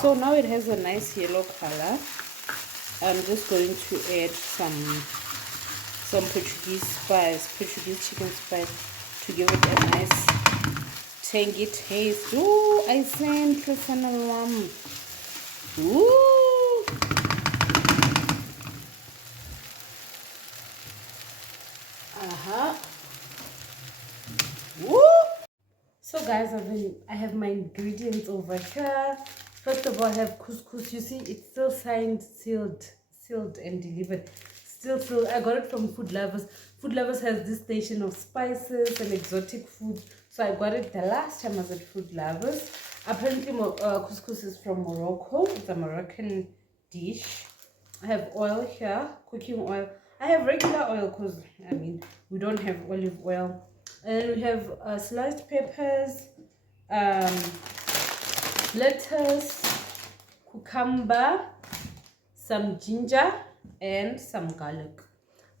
So now it has a nice yellow color. I'm just going to add some Portuguese chicken spice to give it a nice tangy taste. Ooh, I sense the Ooh. Woo. So guys, I have my ingredients over here. First of all, I have couscous. You see, it's still signed, sealed and delivered. Still sealed. I got it from Food Lovers. Food Lovers has this station of spices and exotic food. So I got it the last time I was at Food Lovers. Apparently, couscous is from Morocco. It's a Moroccan dish. I have oil here, cooking oil. I have regular oil because, I mean, we don't have olive oil. And then we have sliced peppers, lettuce, cucumber, some ginger, and some garlic.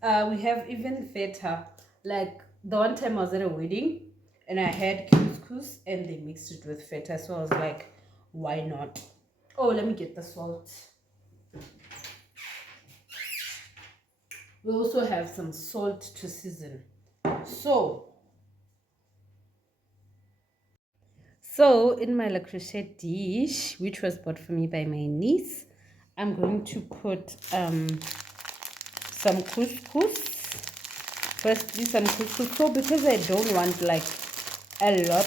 We have even feta. Like the one time I was at a wedding and I had couscous and they mixed it with feta. So I was like, why not? Oh, let me get the salt. We also have some salt to season. So in my le crochet dish, which was bought for me by my niece, I'm going to put some couscous. Firstly, some couscous. So because I don't want like a lot,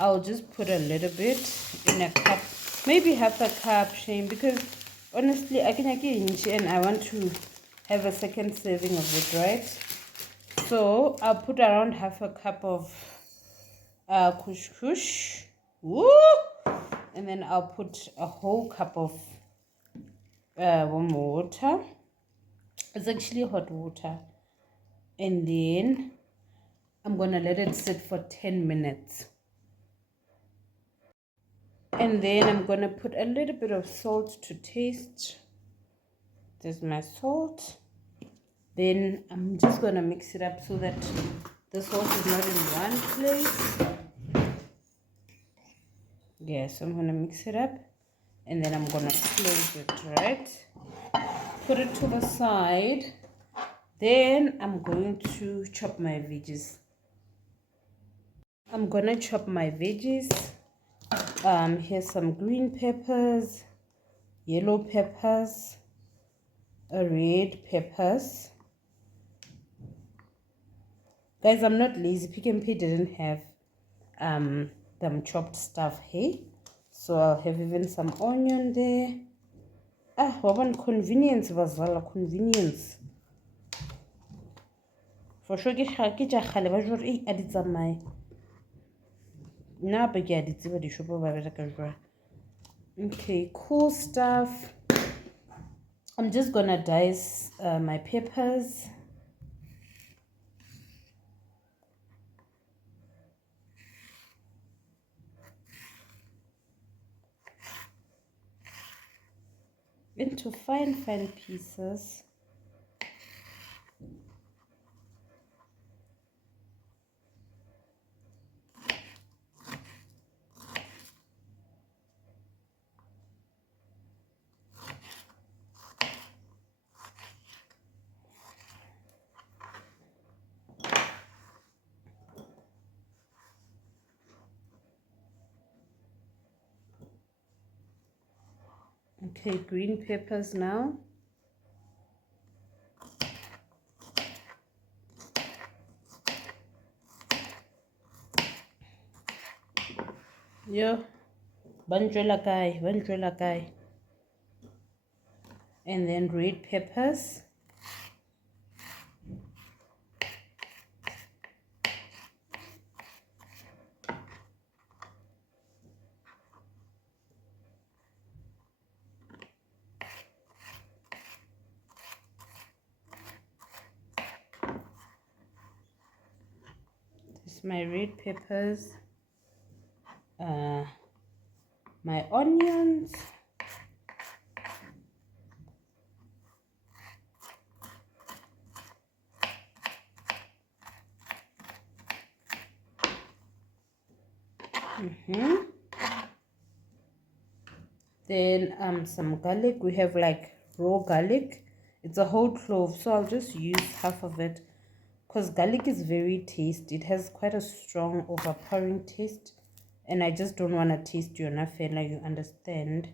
I'll just put a little bit in a cup, maybe half a cup, Shane, because honestly, I can and I want to have a second serving of it, right? So I'll put around half a cup of couscous. Woo! And then I'll put a whole cup of warm water. It's actually hot water. And then I'm gonna let it sit for 10 minutes. And then I'm gonna put a little bit of salt to taste. There's my salt. Then I'm just gonna mix it up so that the salt is not in one place. Yes, I'm gonna mix it up and then I'm gonna close it, right? Put it to the side. Then I'm going to chop my veggies. I'm gonna chop my veggies. Here's some green peppers, yellow peppers, red peppers. Guys, I'm not lazy. Pick n Pay didn't have them chopped stuff, hey? So I'll have even some onion there. What convenience was convenience. For sure, okay, cool stuff. I'm just gonna dice my peppers. Into fine pieces. Okay, green peppers now. Yeah, banjwela kai. And then red peppers. This is my red peppers. My onions. Then some garlic. We have like raw garlic. It's a whole clove, so I'll just use half of it because garlic is very tasty. It has quite a strong overpowering taste, and I just don't want to taste your nafela, you understand?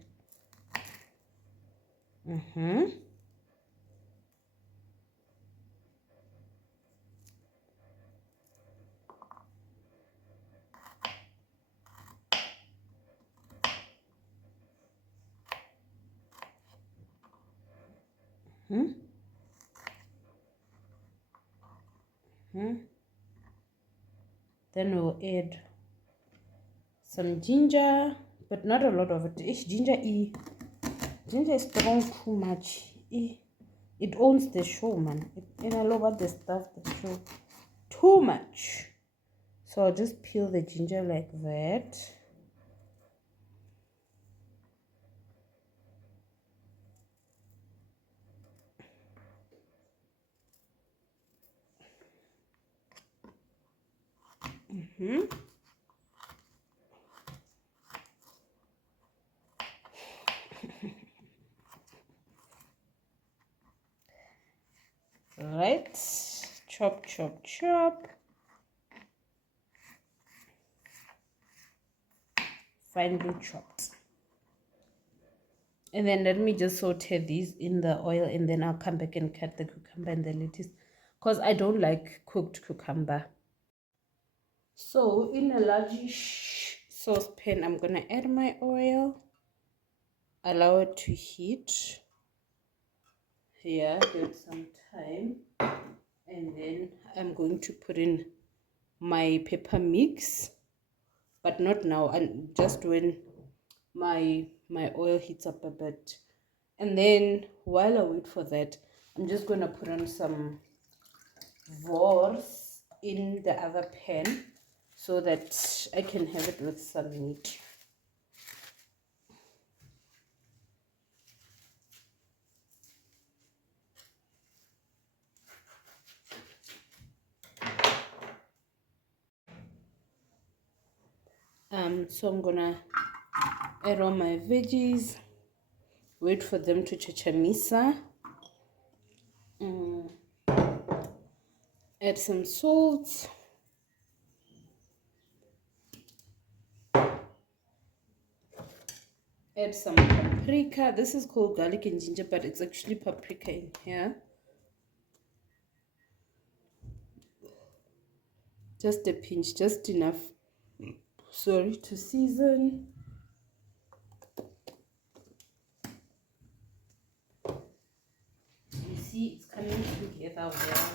Then we'll add some ginger, but not a lot of it. Ginger is strong too much. It owns the show, man. And I love about the stuff, the show too much. So I'll just peel the ginger like that. Right, chop, chop, chop. Finely chopped. And then let me just saute these in the oil, and then I'll come back and cut the cucumber and the lettuce because I don't like cooked cucumber. So in a large saucepan, I'm gonna add my oil, allow it to heat. Here, give it some time, and then I'm going to put in my pepper mix, but not now, and just when my oil heats up a bit. And then while I wait for that, I'm just gonna put on some wors in the other pan so that I can have it with some meat. So I'm gonna add all my veggies, wait for them to chachamisa, add some salt, add some paprika. This is called garlic and ginger, but it's actually paprika in here. Just a pinch, just enough, sorry, to season. You see it's coming together well.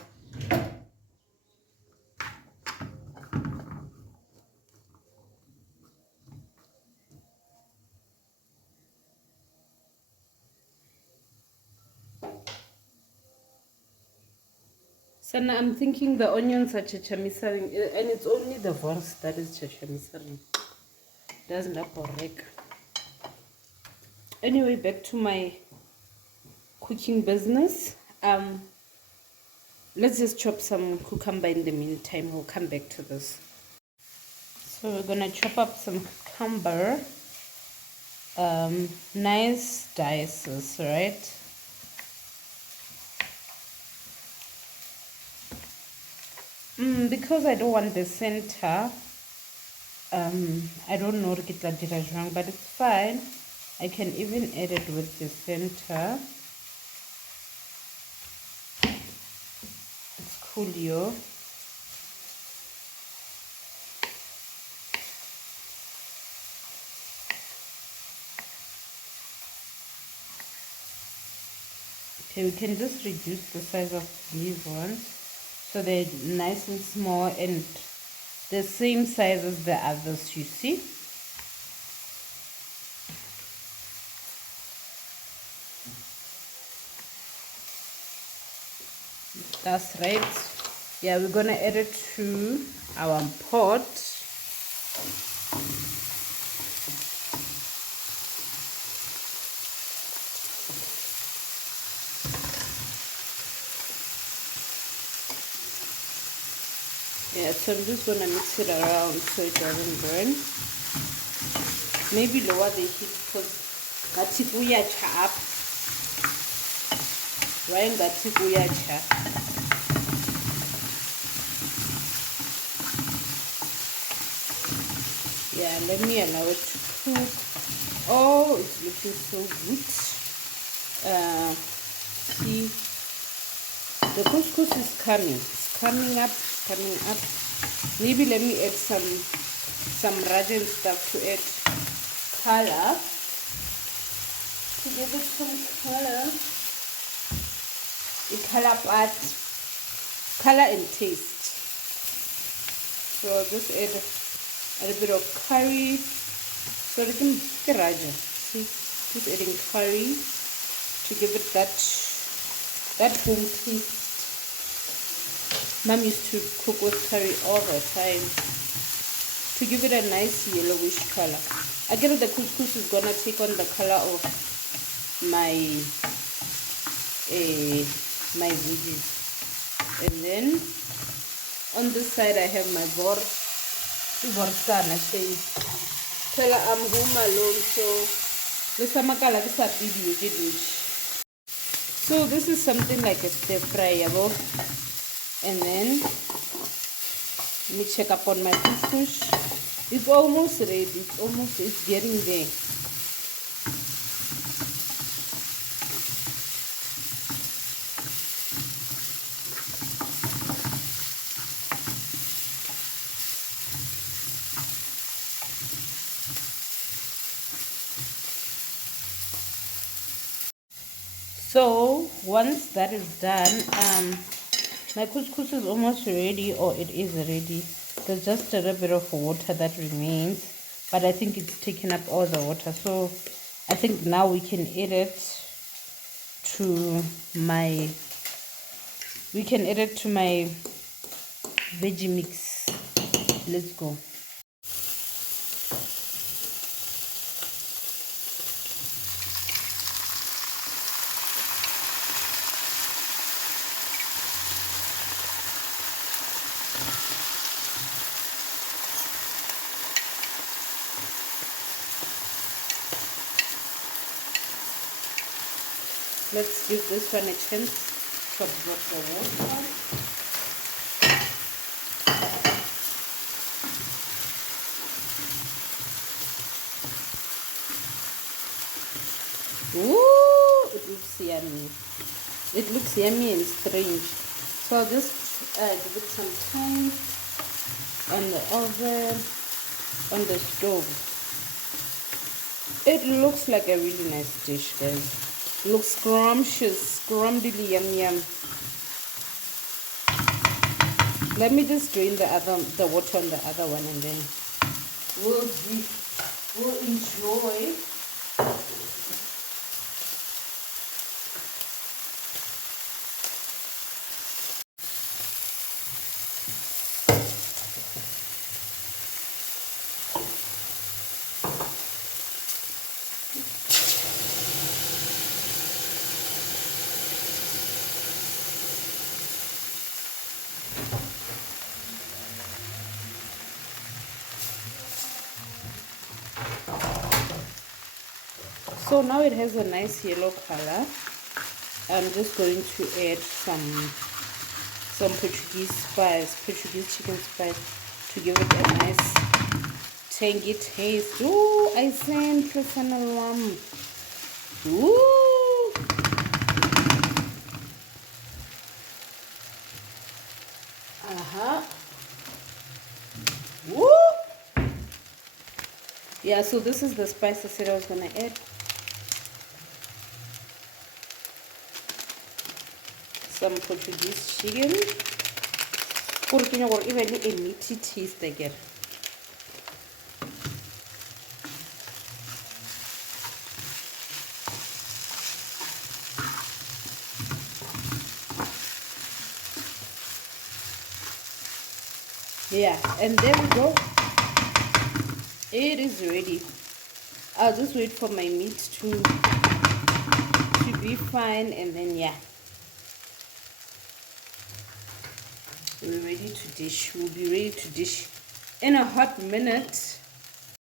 So now I'm thinking the onions are chachamisaring, and it's only the wors that is chachamisaring. Doesn't that correct? Anyway, back to my cooking business. Let's just chop some cucumber in the meantime. We'll come back to this. So we're gonna chop up some cucumber, nice dices, right? Because I don't want the center, I don't know wrong, but it's fine. I can even add it with the center. It's cool, yo. Okay, we can just reduce the size of these ones so they're nice and small and the same size as the others, you see. That's right. Yeah, we're gonna add it to our pot. Yeah, so I'm just gonna mix it around so it doesn't burn. Maybe lower the heat because ngathi kuyatsha apha. Wayengathi kuyatsha. Yeah, let me allow it to cook. Oh, it's looking so good. See, the couscous is coming. It's coming up, coming up. Maybe let me add some rajan stuff to add color. To give it some color. The color part, color and taste. So I'll just add a little bit of curry. So I can raja. See, just adding curry to give it that home taste. Mom used to cook with curry all the time to give it a nice yellowish color. I get that the couscous is gonna take on the color of my my veggies. And then on this side I have my borsana thing. Tell I'm home alone, so so this is something like a stir fry, and then let me check up on my couscous. It's almost ready. It's getting there. So once that is done, my couscous is almost ready, or it is ready. There's just a little bit of water that remains, but I think it's taken up all the water. So I think now we can add it to my veggie mix. Let's go. Let's give this one a chance to absorb the water. Ooh, it looks yummy. It looks yummy and strange. So I'll just give it some time on the oven, on the stove. It looks like a really nice dish, guys. Looks scrumptious, scrumptious, yum yum. Let me just drain the water on the other one, and then we'll enjoy. So now it has a nice yellow color. I'm just going to add some Portuguese chicken spice, to give it a nice tangy taste. Ooh, I sent personal one. Ooh. Woo. Yeah, so this is the spice I said I was gonna add. Some Portuguese chicken. Or even a meaty taste again. Yeah, and there we go. It is ready. I'll just wait for my meat to be fine, and then yeah, we're ready to dish. We'll be ready to dish in a hot minute.